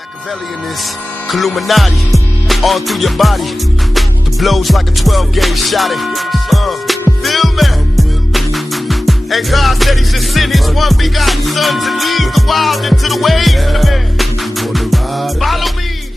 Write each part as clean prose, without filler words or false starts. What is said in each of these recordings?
Machiavelli in this Illuminati, all through your body. The blows like a 12-gauge shot. Feel me? And God said He should send His one begotten Son to lead the wild into the ways. Follow me.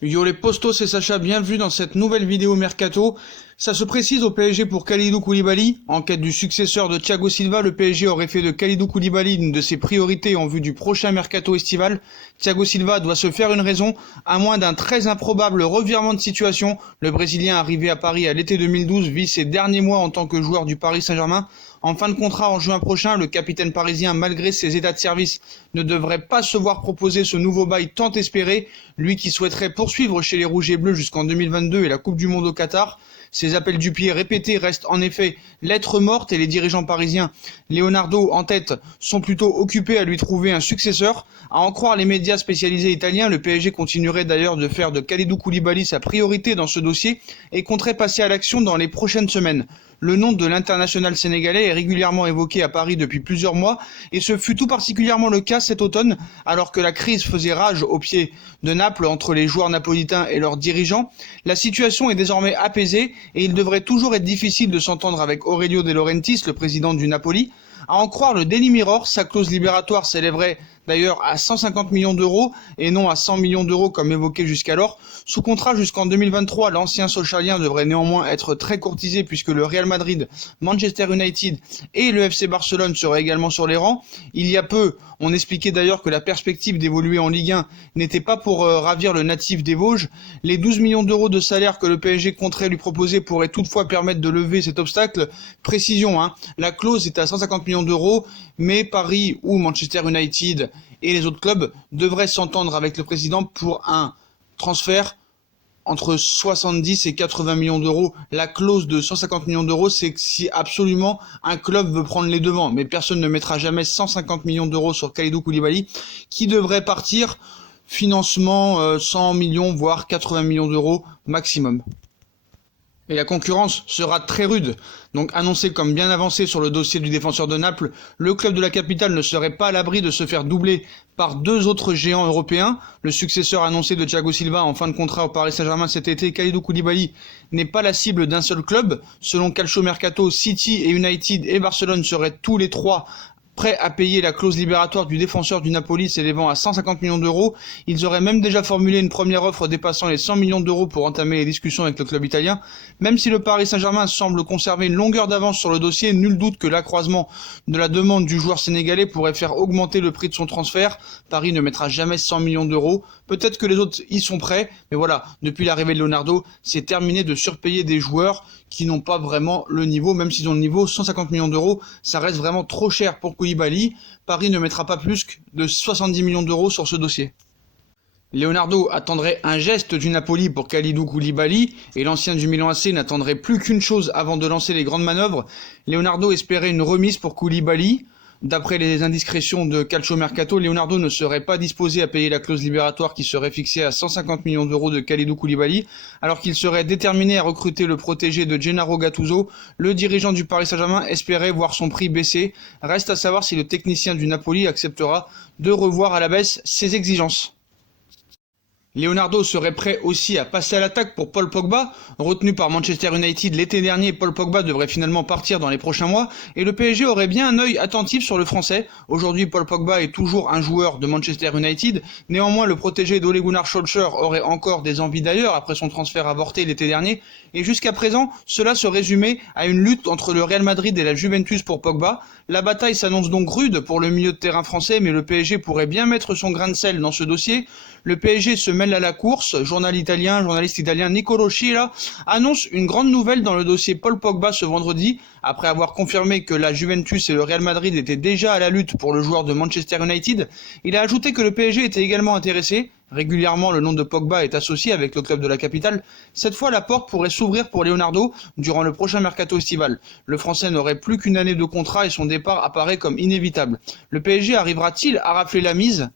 Yo les postos, c'est Sacha, bienvenue dans cette nouvelle vidéo Mercato. Ça se précise au PSG pour Kalidou Koulibaly. En quête du successeur de Thiago Silva, le PSG aurait fait de Kalidou Koulibaly une de ses priorités en vue du prochain Mercato estival. Thiago Silva doit se faire une raison, à moins d'un très improbable revirement de situation. Le Brésilien arrivé à Paris à l'été 2012 vit ses derniers mois en tant que joueur du Paris Saint-Germain. En fin de contrat en juin prochain, le capitaine parisien, malgré ses états de service, ne devrait pas se voir proposer ce nouveau bail tant espéré, lui qui souhaiterait poursuivre chez les Rouges et Bleus jusqu'en 2022 et la Coupe du Monde au Qatar. Ces appels du pied répétés restent en effet lettre morte et les dirigeants parisiens, Leonardo en tête, sont plutôt occupés à lui trouver un successeur. À en croire les médias spécialisés italiens, le PSG continuerait d'ailleurs de faire de Kalidou Koulibaly sa priorité dans ce dossier et compterait passer à l'action dans les prochaines semaines. Le nom de l'international sénégalais est régulièrement évoqué à Paris depuis plusieurs mois et ce fut tout particulièrement le cas cet automne alors que la crise faisait rage au pied de Naples entre les joueurs napolitains et leurs dirigeants. La situation est désormais apaisée et il devrait toujours être difficile de s'entendre avec Aurelio De Laurentiis, le président du Napoli. À en croire le Daily Mirror, sa clause libératoire s'élèverait d'ailleurs à 150 millions d'euros et non à 100 millions d'euros comme évoqué jusqu'alors. Sous contrat jusqu'en 2023, l'ancien Solskjaerien devrait néanmoins être très courtisé puisque le Real Madrid, Manchester United et le FC Barcelone seraient également sur les rangs. Il y a peu, on expliquait d'ailleurs que la perspective d'évoluer en Ligue 1 n'était pas pour ravir le natif des Vosges. Les 12 millions d'euros de salaire que le PSG compterait lui proposer pourraient toutefois permettre de lever cet obstacle. Précision, la clause est à 150 millions d'euros, mais Paris ou Manchester United et les autres clubs devraient s'entendre avec le président pour un transfert entre 70 et 80 millions d'euros. La clause de 150 millions d'euros, c'est que si absolument un club veut prendre les devants, mais personne ne mettra jamais 150 millions d'euros sur Kalidou Koulibaly, qui devrait partir financement 100 millions, voire 80 millions d'euros maximum. Et la concurrence sera très rude. Donc annoncé comme bien avancé sur le dossier du défenseur de Naples, le club de la capitale ne serait pas à l'abri de se faire doubler par deux autres géants européens. Le successeur annoncé de Thiago Silva en fin de contrat au Paris Saint-Germain cet été, Kalidou Koulibaly, n'est pas la cible d'un seul club. Selon Calcio Mercato, City et United et Barcelone seraient tous les trois prêts à payer la clause libératoire du défenseur du Napoli s'élevant à 150 millions d'euros. Ils auraient même déjà formulé une première offre dépassant les 100 millions d'euros pour entamer les discussions avec le club italien. Même si le Paris Saint-Germain semble conserver une longueur d'avance sur le dossier, nul doute que l'accroissement de la demande du joueur sénégalais pourrait faire augmenter le prix de son transfert. Paris ne mettra jamais 100 millions d'euros. Peut-être que les autres y sont prêts, mais voilà, depuis l'arrivée de Leonardo, c'est terminé de surpayer des joueurs qui n'ont pas vraiment le niveau, même s'ils ont le niveau. 150 millions d'euros, ça reste vraiment trop cher pour Koulibaly. Paris ne mettra pas plus de 70 millions d'euros sur ce dossier. Leonardo attendrait un geste du Napoli pour Kalidou Koulibaly et l'ancien du Milan AC n'attendrait plus qu'une chose avant de lancer les grandes manœuvres. Leonardo espérait une remise pour Koulibaly. D'après les indiscrétions de Calcio Mercato, Leonardo ne serait pas disposé à payer la clause libératoire qui serait fixée à 150 millions d'euros de Kalidou Koulibaly, alors qu'il serait déterminé à recruter le protégé de Gennaro Gattuso. Le dirigeant du Paris Saint-Germain espérait voir son prix baisser. Reste à savoir si le technicien du Napoli acceptera de revoir à la baisse ses exigences. Leonardo serait prêt aussi à passer à l'attaque pour Paul Pogba. Retenu par Manchester United l'été dernier, Paul Pogba devrait finalement partir dans les prochains mois et le PSG aurait bien un œil attentif sur le français. Aujourd'hui, Paul Pogba est toujours un joueur de Manchester United. Néanmoins, le protégé d'Ole Gunnar Solskjaer aurait encore des envies d'ailleurs après son transfert avorté l'été dernier. Et jusqu'à présent, cela se résumait à une lutte entre le Real Madrid et la Juventus pour Pogba. La bataille s'annonce donc rude pour le milieu de terrain français, mais le PSG pourrait bien mettre son grain de sel dans ce dossier. Le PSG se mêle à la course. Journaliste italien Nicolo Sciella annonce une grande nouvelle dans le dossier Paul Pogba ce vendredi. Après avoir confirmé que la Juventus et le Real Madrid étaient déjà à la lutte pour le joueur de Manchester United, il a ajouté que le PSG était également intéressé. Régulièrement, le nom de Pogba est associé avec le club de la capitale. Cette fois, la porte pourrait s'ouvrir pour Leonardo durant le prochain mercato estival. Le Français n'aurait plus qu'une année de contrat et son départ apparaît comme inévitable. Le PSG arrivera-t-il à rafler la mise ?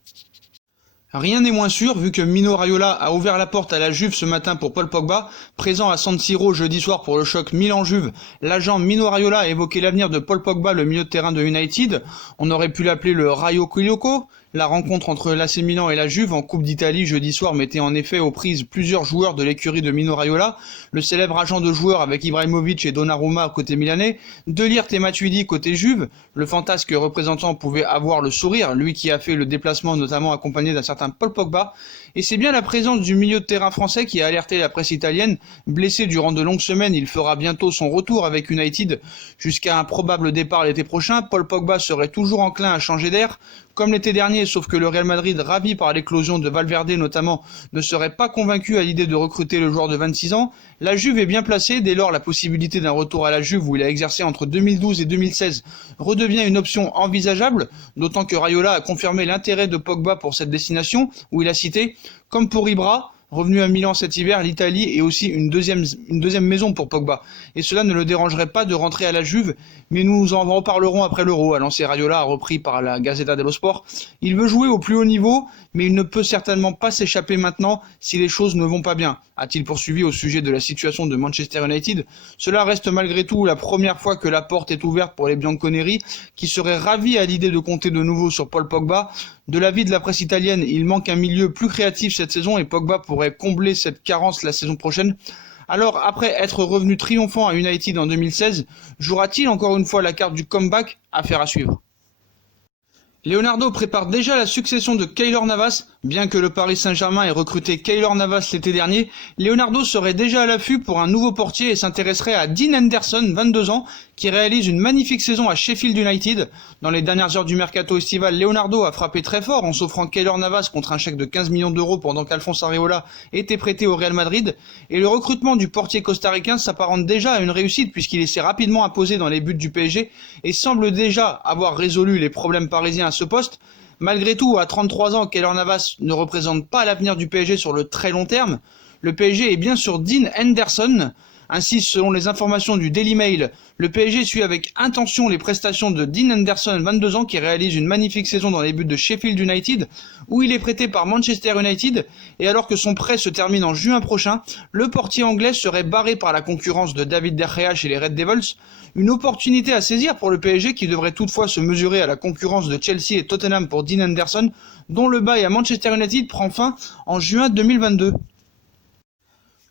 Rien n'est moins sûr vu que Mino Raiola a ouvert la porte à la Juve ce matin pour Paul Pogba. Présent à San Siro jeudi soir pour le choc Milan-Juve, l'agent Mino Raiola a évoqué l'avenir de Paul Pogba, le milieu de terrain de United. On aurait pu l'appeler le Rayo Quilioko. La rencontre entre l'AC Milan et la Juve en Coupe d'Italie jeudi soir mettait en effet aux prises plusieurs joueurs de l'écurie de Mino Raiola, le célèbre agent de joueurs avec Ibrahimovic et Donnarumma côté milanais, De Ligt et Matuidi côté Juve. Le fantasque représentant pouvait avoir le sourire, lui qui a fait le déplacement notamment accompagné d'un certain Paul Pogba. Et c'est bien la présence du milieu de terrain français qui a alerté la presse italienne. Blessé durant de longues semaines, il fera bientôt son retour avec United jusqu'à un probable départ l'été prochain. Paul Pogba serait toujours enclin à changer d'air, comme l'été dernier, sauf que le Real Madrid, ravi par l'éclosion de Valverde notamment, ne serait pas convaincu à l'idée de recruter le joueur de 26 ans. La Juve est bien placée, dès lors la possibilité d'un retour à la Juve où il a exercé entre 2012 et 2016 redevient une option envisageable, d'autant que Raiola a confirmé l'intérêt de Pogba pour cette destination, où il a cité « Comme pour Ibra, revenu à Milan cet hiver, l'Italie est aussi une deuxième maison pour Pogba. Et cela ne le dérangerait pas de rentrer à la Juve, mais nous en reparlerons après l'Euro, a lancé Raiola, repris par la Gazzetta dello Sport. Il veut jouer au plus haut niveau, mais il ne peut certainement pas s'échapper maintenant si les choses ne vont pas bien, a-t-il poursuivi au sujet de la situation de Manchester United. Cela reste malgré tout la première fois que la porte est ouverte pour les Bianconeri, qui seraient ravis à l'idée de compter de nouveau sur Paul Pogba. De l'avis de la presse italienne, il manque un milieu plus créatif cette saison et Pogba pourrait combler cette carence la saison prochaine. Alors, après être revenu triomphant à United en 2016, jouera-t-il encore une fois la carte du comeback? Affaire à suivre. Leonardo prépare déjà la succession de Keylor Navas. Bien que le Paris Saint-Germain ait recruté Keylor Navas l'été dernier, Leonardo serait déjà à l'affût pour un nouveau portier et s'intéresserait à Dean Henderson, 22 ans, qui réalise une magnifique saison à Sheffield United. Dans les dernières heures du mercato estival, Leonardo a frappé très fort en s'offrant Keylor Navas contre un chèque de 15 millions d'euros pendant qu'Alphonse Areola était prêté au Real Madrid. Et le recrutement du portier costaricain s'apparente déjà à une réussite puisqu'il s'est rapidement imposé dans les buts du PSG et semble déjà avoir résolu les problèmes parisiens à ce poste. Malgré tout, à 33 ans, Keylor Navas ne représente pas l'avenir du PSG sur le très long terme. Le PSG est bien sur Dean Henderson. Ainsi, selon les informations du Daily Mail, le PSG suit avec intention les prestations de Dean Henderson, 22 ans, qui réalise une magnifique saison dans les buts de Sheffield United, où il est prêté par Manchester United, et alors que son prêt se termine en juin prochain, le portier anglais serait barré par la concurrence de David De Gea chez les Red Devils, une opportunité à saisir pour le PSG qui devrait toutefois se mesurer à la concurrence de Chelsea et Tottenham pour Dean Henderson, dont le bail à Manchester United prend fin en juin 2022.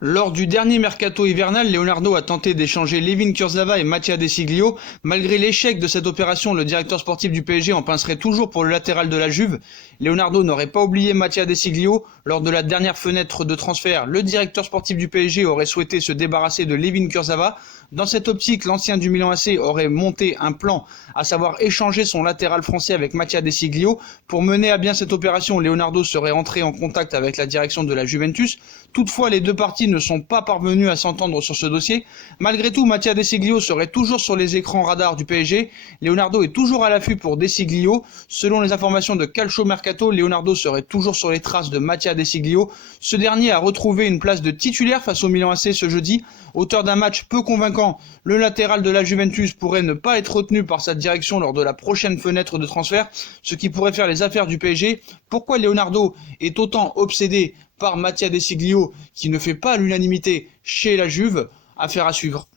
Lors du dernier mercato hivernal, Leonardo a tenté d'échanger Layvin Kurzawa et Mattia De Sciglio. Malgré l'échec de cette opération, le directeur sportif du PSG en pincerait toujours pour le latéral de la Juve. Leonardo n'aurait pas oublié Mattia De Sciglio. Lors de la dernière fenêtre de transfert, le directeur sportif du PSG aurait souhaité se débarrasser de Layvin Kurzawa. Dans cette optique, l'ancien du Milan AC aurait monté un plan, à savoir échanger son latéral français avec Mattia De Sciglio. Pour mener à bien cette opération, Leonardo serait entré en contact avec la direction de la Juventus. Toutefois, les deux parties ne sont pas parvenus à s'entendre sur ce dossier. Malgré tout, Mattia De Sciglio serait toujours sur les écrans radars du PSG. Leonardo est toujours à l'affût pour De Sciglio. Selon les informations de Calcio Mercato, Leonardo serait toujours sur les traces de Mattia De Sciglio. Ce dernier a retrouvé une place de titulaire face au Milan AC ce jeudi. Auteur d'un match peu convaincant, le latéral de la Juventus pourrait ne pas être retenu par sa direction lors de la prochaine fenêtre de transfert, ce qui pourrait faire les affaires du PSG. Pourquoi Leonardo est autant obsédé par Mattia De Sciglio, qui ne fait pas l'unanimité chez la Juve? Affaire à suivre.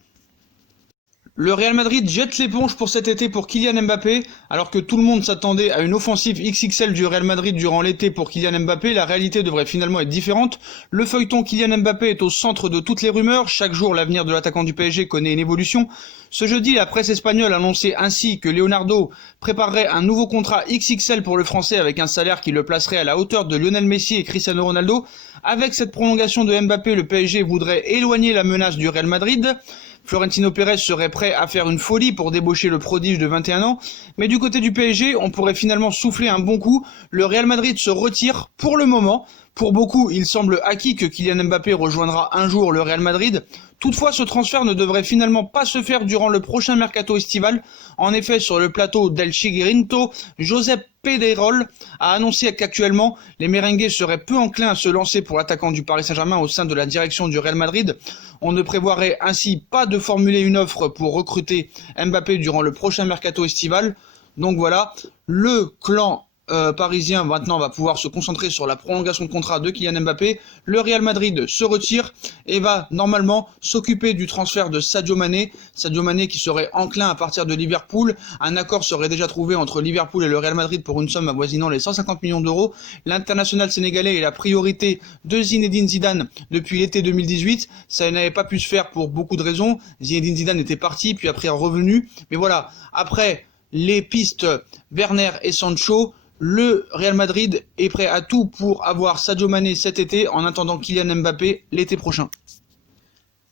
Le Real Madrid jette l'éponge pour cet été pour Kylian Mbappé. Alors que tout le monde s'attendait à une offensive XXL du Real Madrid durant l'été pour Kylian Mbappé, la réalité devrait finalement être différente. Le feuilleton Kylian Mbappé est au centre de toutes les rumeurs. Chaque jour, l'avenir de l'attaquant du PSG connaît une évolution. Ce jeudi, la presse espagnole annonçait ainsi que Leonardo préparerait un nouveau contrat XXL pour le Français avec un salaire qui le placerait à la hauteur de Lionel Messi et Cristiano Ronaldo. Avec cette prolongation de Mbappé, le PSG voudrait éloigner la menace du Real Madrid. Florentino Pérez serait prêt à faire une folie pour débaucher le prodige de 21 ans, mais du côté du PSG, on pourrait finalement souffler un bon coup. Le Real Madrid se retire pour le moment. Pour beaucoup, il semble acquis que Kylian Mbappé rejoindra un jour le Real Madrid. Toutefois, ce transfert ne devrait finalement pas se faire durant le prochain mercato estival. En effet, sur le plateau d'El Chiringuito, Josep Pedrerol a annoncé qu'actuellement, les merengues seraient peu enclins à se lancer pour l'attaquant du Paris Saint-Germain au sein de la direction du Real Madrid. On ne prévoirait ainsi pas de formuler une offre pour recruter Mbappé durant le prochain mercato estival. Donc voilà, le clan parisien maintenant va pouvoir se concentrer sur la prolongation de contrat de Kylian Mbappé. Le Real Madrid se retire et va normalement s'occuper du transfert de Sadio Mané. Sadio Mané qui serait enclin à partir de Liverpool. Un accord serait déjà trouvé entre Liverpool et le Real Madrid pour une somme avoisinant les 150 millions d'euros. L'international sénégalais est la priorité de Zinedine Zidane depuis l'été 2018. Ça n'avait pas pu se faire pour beaucoup de raisons. Zinedine Zidane était parti puis après revenu. Mais voilà, après les pistes Werner et Sancho, le Real Madrid est prêt à tout pour avoir Sadio Mané cet été en attendant Kylian Mbappé l'été prochain.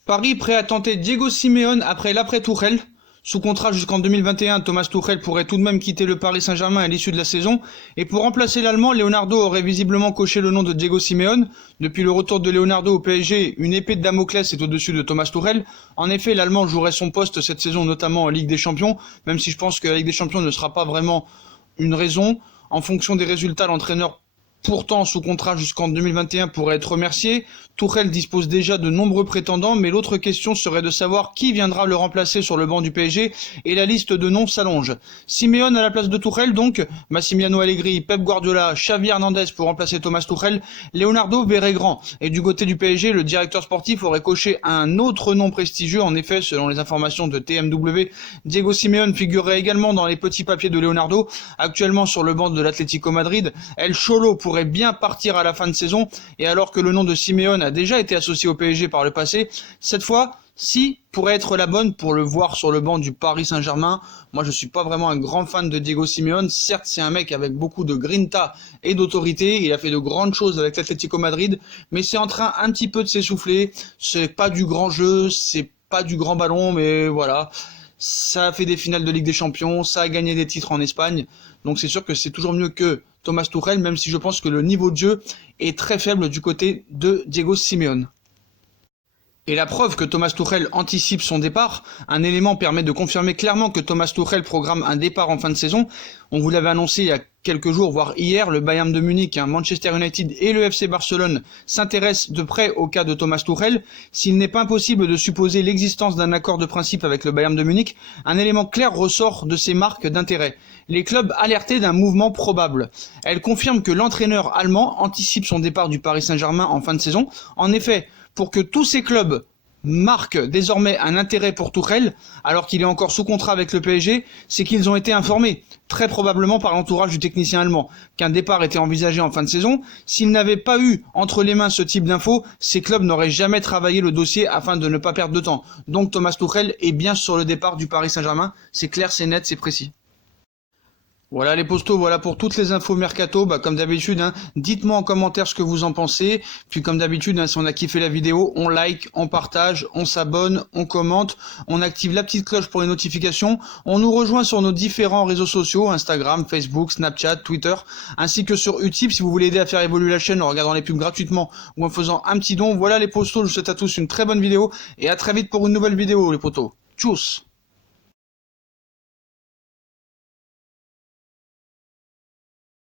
Paris prêt à tenter Diego Simeone après l'après-Tuchel. Sous contrat jusqu'en 2021, Thomas Tuchel pourrait tout de même quitter le Paris Saint-Germain à l'issue de la saison. Et pour remplacer l'Allemand, Leonardo aurait visiblement coché le nom de Diego Simeone. Depuis le retour de Leonardo au PSG, une épée de Damoclès est au-dessus de Thomas Tuchel. En effet, l'Allemand jouerait son poste cette saison, notamment en Ligue des Champions, même si je pense que la Ligue des Champions ne sera pas vraiment une raison. En fonction des résultats, l'entraîneur pourtant sous contrat jusqu'en 2021 pourrait être remercié. Tuchel dispose déjà de nombreux prétendants, mais l'autre question serait de savoir qui viendra le remplacer sur le banc du PSG, et la liste de noms s'allonge. Simeone à la place de Tuchel donc, Massimiliano Allegri, Pep Guardiola, Xavi Hernandez pour remplacer Thomas Tuchel, Leonardo verrait grand. Et du côté du PSG, le directeur sportif aurait coché un autre nom prestigieux. En effet, selon les informations de TMW, Diego Simeone figurerait également dans les petits papiers de Leonardo, actuellement sur le banc de l'Atlético Madrid. El Cholo pourrait bien partir à la fin de saison, et alors que le nom de Simeone a déjà été associé au PSG par le passé, cette fois pourrait être la bonne pour le voir sur le banc du Paris Saint-Germain. Moi je suis pas vraiment un grand fan de Diego Simeone, certes c'est un mec avec beaucoup de grinta et d'autorité, il a fait de grandes choses avec l'Atlético Madrid, mais c'est en train un petit peu de s'essouffler, c'est pas du grand jeu, c'est pas du grand ballon, mais voilà. Ça a fait des finales de Ligue des Champions, ça a gagné des titres en Espagne, donc c'est sûr que c'est toujours mieux que Thomas Tuchel, même si je pense que le niveau de jeu est très faible du côté de Diego Simeone. Et la preuve que Thomas Tuchel anticipe son départ, un élément permet de confirmer clairement que Thomas Tuchel programme un départ en fin de saison. On vous l'avait annoncé il y a quelques jours, voire hier, le Bayern de Munich, Manchester United et le FC Barcelone s'intéressent de près au cas de Thomas Tuchel. S'il n'est pas impossible de supposer l'existence d'un accord de principe avec le Bayern de Munich, un élément clair ressort de ces marques d'intérêt. Les clubs alertés d'un mouvement probable. Elle confirme que l'entraîneur allemand anticipe son départ du Paris Saint-Germain en fin de saison. En effet, pour que tous ces clubs marquent désormais un intérêt pour Tuchel, alors qu'il est encore sous contrat avec le PSG, c'est qu'ils ont été informés, très probablement par l'entourage du technicien allemand, qu'un départ était envisagé en fin de saison. S'ils n'avaient pas eu entre les mains ce type d'infos, ces clubs n'auraient jamais travaillé le dossier afin de ne pas perdre de temps. Donc Thomas Tuchel est bien sur le départ du Paris Saint-Germain, c'est clair, c'est net, c'est précis. Voilà les postos, voilà pour toutes les infos mercato. Comme d'habitude, dites-moi en commentaire ce que vous en pensez. Puis comme d'habitude, si on a kiffé la vidéo, on like, on partage, on s'abonne, on commente, on active la petite cloche pour les notifications. On nous rejoint sur nos différents réseaux sociaux, Instagram, Facebook, Snapchat, Twitter, ainsi que sur Utip si vous voulez aider à faire évoluer la chaîne en regardant les pubs gratuitement ou en faisant un petit don. Voilà les postos, je vous souhaite à tous une très bonne vidéo et à très vite pour une nouvelle vidéo les potos. Tchuss.